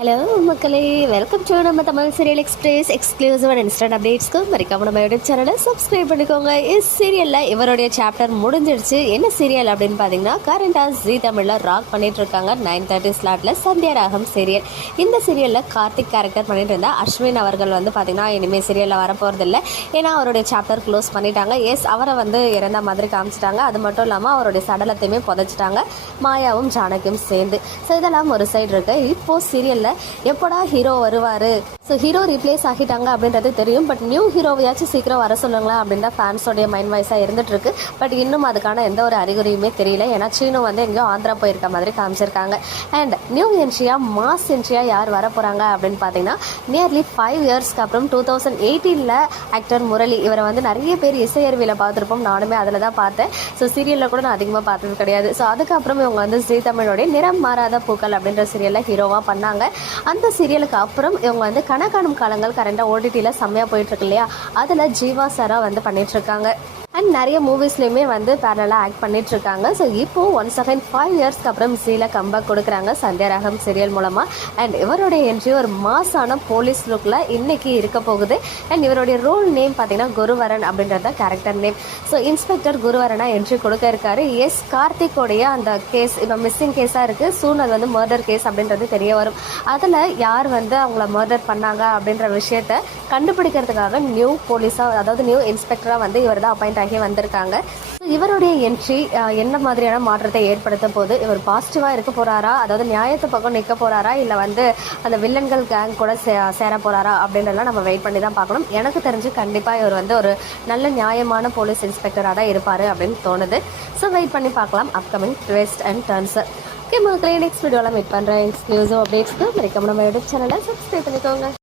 Hello மக்களே. Welcome to நம்ம Tamil serial express exclusive and instant அப்டேட்ஸ்க்கு மறக்காம நம்ம யூடியூப் சேனலை சப்ஸ்கிரைப் பண்ணிக்கோங்க. இஸ் சீரியலில் இவருடைய சாப்டர் முடிஞ்சிடுச்சு என்ன சீரியல் அப்படின்னு பார்த்தீங்கன்னா கரண்டாக ஜி தமிழில் ராக் பண்ணிட்டு இருக்காங்க நைன் தேர்ட்டி ஸ்லாட்டில் சந்தியா ராகம் சீரியல் இந்த சீரியலில் கார்த்திக் கேரக்டர் பண்ணிட்டு இருந்தால் அஸ்வின் அவர்கள் வந்து பார்த்தீங்கன்னா இனிமேல் சீரியலில் வரப்போகிறதில்ல ஏன்னா அவருடைய சாப்டர் க்ளோஸ் பண்ணிட்டாங்க. எஸ் அவரை வந்து இறந்த மாதிரி காமிச்சிட்டாங்க. அது மட்டும் இல்லாமல் அவருடைய சடலத்தையுமே புதைச்சிட்டாங்க. மாயாவும் ஜானகியும் சேர்ந்து. ஸோ இதெல்லாம் ஒரு சைடு இருக்குது இப்போது சீரியலில் எப்படா ஹீரோ வருவார்? ஸோ ஹீரோ ரீப்ளேஸ் ஆகிட்டாங்க அப்படின்றது தெரியும். பட் நியூ ஹீரோவையாச்சும் சீக்கிரம் வர சொல்லுங்களா அப்படின்னு தான் ஃபேன்ஸோடைய மைண்ட் வாய்ஸாக இருந்துட்டு இருக்கு. பட் இன்னும் அதுக்கான எந்த ஒரு அறிகுறியுமே தெரியல. ஏன்னா சீனும் வந்து எங்கேயோ ஆந்திரா போயிருக்க மாதிரி காமிச்சிருக்காங்க. அண்ட் நியூ என்ட்ரியாக மாஸ் என்ட்ரியாக யார் வர போகிறாங்க அப்படின்னு பார்த்தீங்கன்னா நியர்லி ஃபைவ் இயர்ஸ்க்கு அப்புறம் டூ தௌசண்ட் எயிட்டீனில் ஆக்டர் முரளி. இவரை வந்து நிறைய பேர் இசையருவியில் பார்த்துருப்போம். நானுமே அதில் தான் பார்த்தேன். ஸோ சீரியலில் கூட நான் அதிகமாக பார்த்தது கிடையாது. ஸோ அதுக்கப்புறம் இவங்க வந்து ஜீ தமிழோடைய நிறம் மாறாத பூக்கள் அப்படின்ற சீரியலில் ஹீரோவாக பண்ணாங்க. அந்த சீரியலுக்கு அப்புறம் இவங்க வந்து கணக்காணும் காலங்கள் கரண்டாக ஓடிடியில் செம்மையாக போயிட்டுருக்கு இல்லையா? அதில் ஜீவா சாரா வந்து பண்ணிட்டு இருக்காங்க. அண்ட் நிறைய மூவிஸ்லையுமே வந்து பேரலாக ஆக்ட் பண்ணிட்டு இருக்காங்க ஸோ இப்போ ஒன் செகண்ட் ஃபைவ் இயர்ஸ்க்கு அப்புறம் சீல கம்பேக் கொடுக்குறாங்க சந்தியா ராகம் சீரியல் மூலமாக அண்ட் இவருடைய என்ட்ரி ஒரு மாசான போலீஸ் லுக்கில் இன்னைக்கு இருக்க போகுது. அண்ட் இவருடைய ரோல் நேம் பார்த்தீங்கன்னா குருவரன் அப்படின்றது கேரக்டர் நேம் ஸோ இன்ஸ்பெக்டர் குருவரனா என்ட்ரி கொடுக்க இருக்காரு. எஸ் கார்த்திக்குடைய அந்த கேஸ் இப்போ மிஸ்ஸிங் கேஸாக இருக்குது சூன் அது வந்து மர்டர் கேஸ் அப்படின்றது தெரிய வரும். அதில் யார் வந்து அவங்கள மர்டர் பண்ணாங்க அப்படின்ற விஷயத்த கண்டுபிடிக்கிறதுக்காக நியூ போலீஸாக அதாவது நியூ இன்ஸ்பெக்டராக வந்து இவர் தான் அப்பாயிண்ட் ஆகி வந்திருக்காங்க. இவருடைய என்ட்ரி என்ன மாதிரியான மாற்றத்தை ஏற்படுத்த போது இவர் பாசிட்டிவாக இருக்க போறாரா? அதாவது நியாயத்து பக்கம் நிற்க போறாரா? இல்லை வந்து அந்த வில்லன்கள் கேங் கூட சே சேர போறாரா? அப்படின்றலாம் நம்ம வெயிட் பண்ணி தான் பார்க்கணும். எனக்கு தெரிஞ்சு கண்டிப்பாக இவர் வந்து ஒரு நல்ல நியாயமான போலீஸ் இன்ஸ்பெக்டராக தான் இருப்பார் அப்படின்னு தோணுது. ஸோ வெயிட் பண்ணி பார்க்கலாம். Upcoming twist and turns okay மக்களே நெக்ஸ்ட் வீடியோவில் மீட் பண்ணுறேன் எக்ஸ்க்ளூசிவ் அப்டேட்ஸ்க்கு மறக்காம நம்ம யூடியூப் சேனலை சப்ஸ்கிரைப் பண்ணிக்கோங்க.